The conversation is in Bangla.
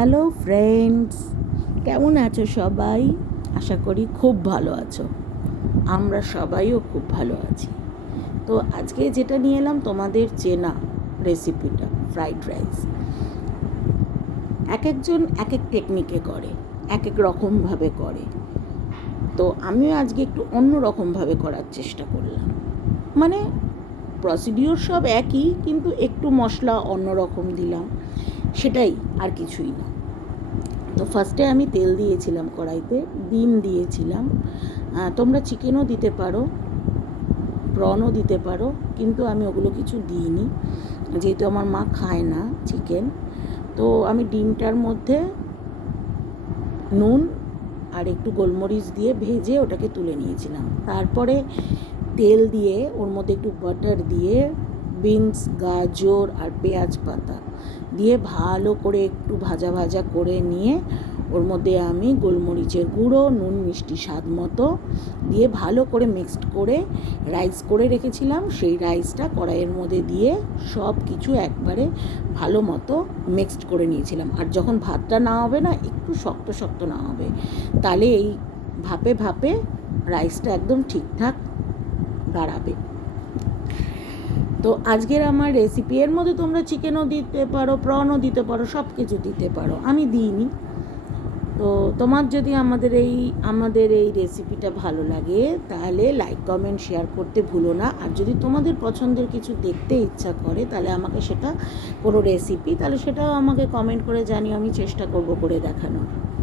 হ্যালো ফ্রেন্ডস, কেমন আছো সবাই? আশা করি খুব ভালো আছো। আমরা সবাইও খুব ভালো আছি। তো আজকে যেটা নিয়ে এলাম তোমাদের চেনা রেসিপিটা, ফ্রাইড রাইস। এক একজন এক এক টেকনিকে করে, এক এক রকমভাবে করে। তো আমিও আজকে একটু অন্য রকমভাবে করার চেষ্টা করলাম। মানে প্রসিডিওর সব একই, কিন্তু একটু মশলা অন্য রকম দিলাম, সেটাই, আর কিছুই না। তো ফার্স্টে আমি তেল দিয়েছিলাম কড়াইতে, ডিম দিয়েছিলাম। তোমরা চিকেনও দিতে পারো, প্রনও দিতে পারো, কিন্তু আমি ওগুলো কিছু দিইনি, যেহেতু আমার মা খায় না চিকেন। তো আমি ডিমটার মধ্যে নুন আর একটু গোলমরিচ দিয়ে ভেজে ওটাকে তুলে নিয়েছিলাম। তারপরে তেল দিয়ে ওর মধ্যে একটু বাটার দিয়ে বিনস, গাজর আর পেঁয়াজ পাতা দিয়ে ভালো করে একটু ভাজা ভাজা করে নিয়ে ওর মধ্যে আমি গোলমরিচের গুঁড়ো, নুন, মিষ্টি স্বাদ মতো দিয়ে ভালো করে মিক্সড করে রাইস করে রেখেছিলাম। সেই রাইসটা কড়াইয়ের মধ্যে দিয়ে সব কিছু একবারে ভালো মতো মিক্সড করে নিয়েছিলাম। আর যখন ভাতটা না হবে না, একটু শক্ত শক্ত না হবে, তাহলে এই ভাপে ভাপে রাইসটা একদম ঠিকঠাক দাঁড়াবে। তো আজকের আমার রেসিপি, এর মধ্যে তোমরা চিকেনও দিতে পারো, প্রনও দিতে পারো, সব কিছু দিতে পারো, আমি দিইনি। তো তোমার যদি আমাদের এই রেসিপিটা ভালো লাগে, তাহলে লাইক, কমেন্ট, শেয়ার করতে ভুলো না। আর যদি তোমাদের পছন্দের কিছু দেখতে ইচ্ছা করে, তাহলে আমাকে সেটা কোনো রেসিপি, তাহলে সেটাও আমাকে কমেন্ট করে জানিও, আমি চেষ্টা করব করে দেখানোর।